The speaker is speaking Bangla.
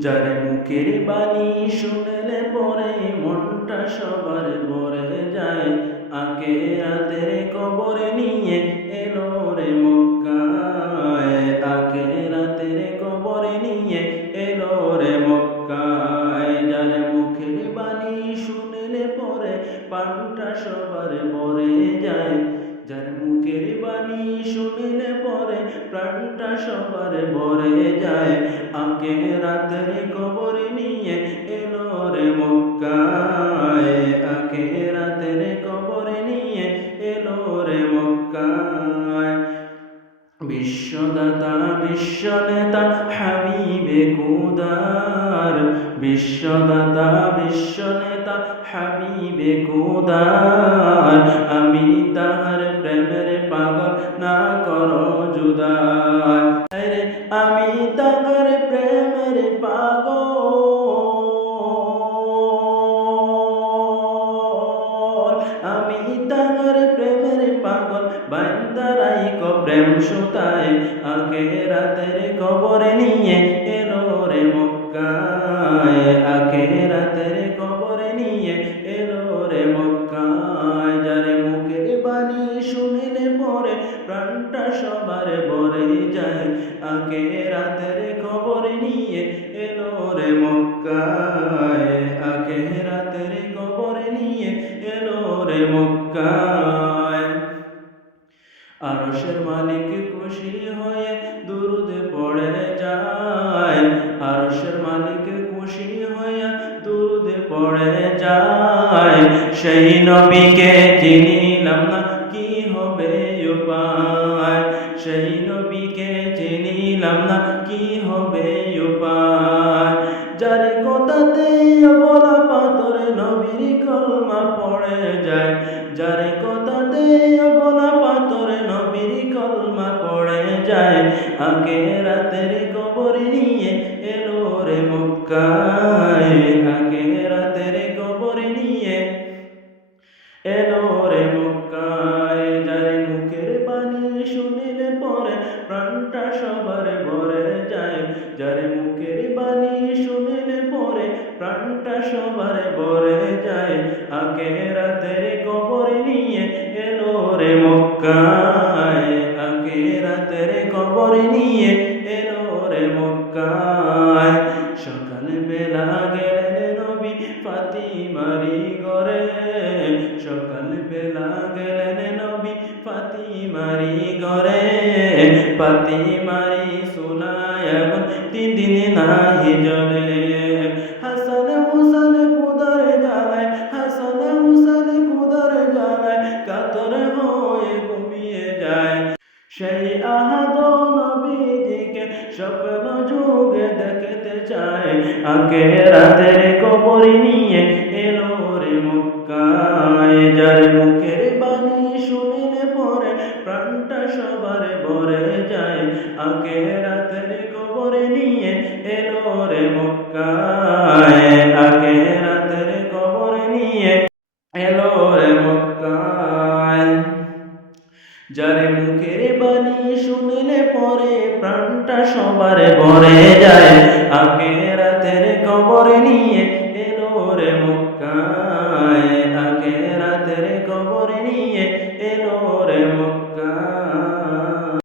যার মুখের বাণী শুনলে পরে মনটা সবার ভরে যায়। আগে রাতের কবরে নিয়ে এলো রে মক্কায়। আগে রাতের কবরে নিয়ে এলো রে মক্কায়। যার মুখের বাণী শুনলে পরে পানটা সবার প্রাণটা সবার ভরে যায়। আগে রাতের কবর নিয়ে এলো রে মক্কায়। আগে রাতের কবর নিয়ে এলো রে মক্কায়। বিশ্বদাতা, বিশ্বনেতা, হাবিবে কুদার। বিশ্বদাতা, বিশ্বনেতা, হাবিবে কুদার। তাহার প্রেমের পাগল। আমি তাহার প্রেমের পাগল, বান্দারাই কো প্রেম সুতায়। আগে রাতের কবরে নিয়ে এলো রে মক্কায়। আগে রাতের কবরে নিয়ে এলো রে মক্কায়। যারে মুখের বাণী শুনিলে পরে প্রাণটা সবার বরে যায়। আগে রাতের নিয়ে এলো রে মক্কায়। খবর নিয়ে এলো রে মক্কায়। মালিক খুশি হয়ে দুরুদে পড়ে যায়। আরশের মালিক খুশি হয়ে দুরুদে পড়ে যায়। সেই নবীকে চিনিলাম না চিনিলাম না কি হবে উপায় যার কথাতে বলা পাথরে নবীর কলমা পড়ে যায়। যার কথাতে বলা পাথরে নবীর কলমা পড়ে যায়। আগে রাতের কবর নিয়ে এলো রে মক্কায়। আগে রাতের কবর নিয়ে এলো সবার ভরে যায় যারে মুখের বাণী শুনলে পরে প্রাণটা সবার ভরে যায়। আগে রাতের কবর নিয়ে এলো রে মক্কায়। আগে রাতের কবর নিয়ে ফাতিমারি সুনায় এখন তিন নাহি জলে হয়ে যায়। সেই আহাদ নবীজিকে স্বপ্ন যুগে দেখতে চায়। আগে রাতের কবর নিয়ে এলো আগে রাতের কবর নিয়ে এলো রে মক্কায়। আগে রাতের কবর নিয়ে এলো রে মক্কায়। যারে মুখের বাণী শুনলে পরে প্রাণটা সবার ভরে যায়। আগে রাতের কবর নিয়ে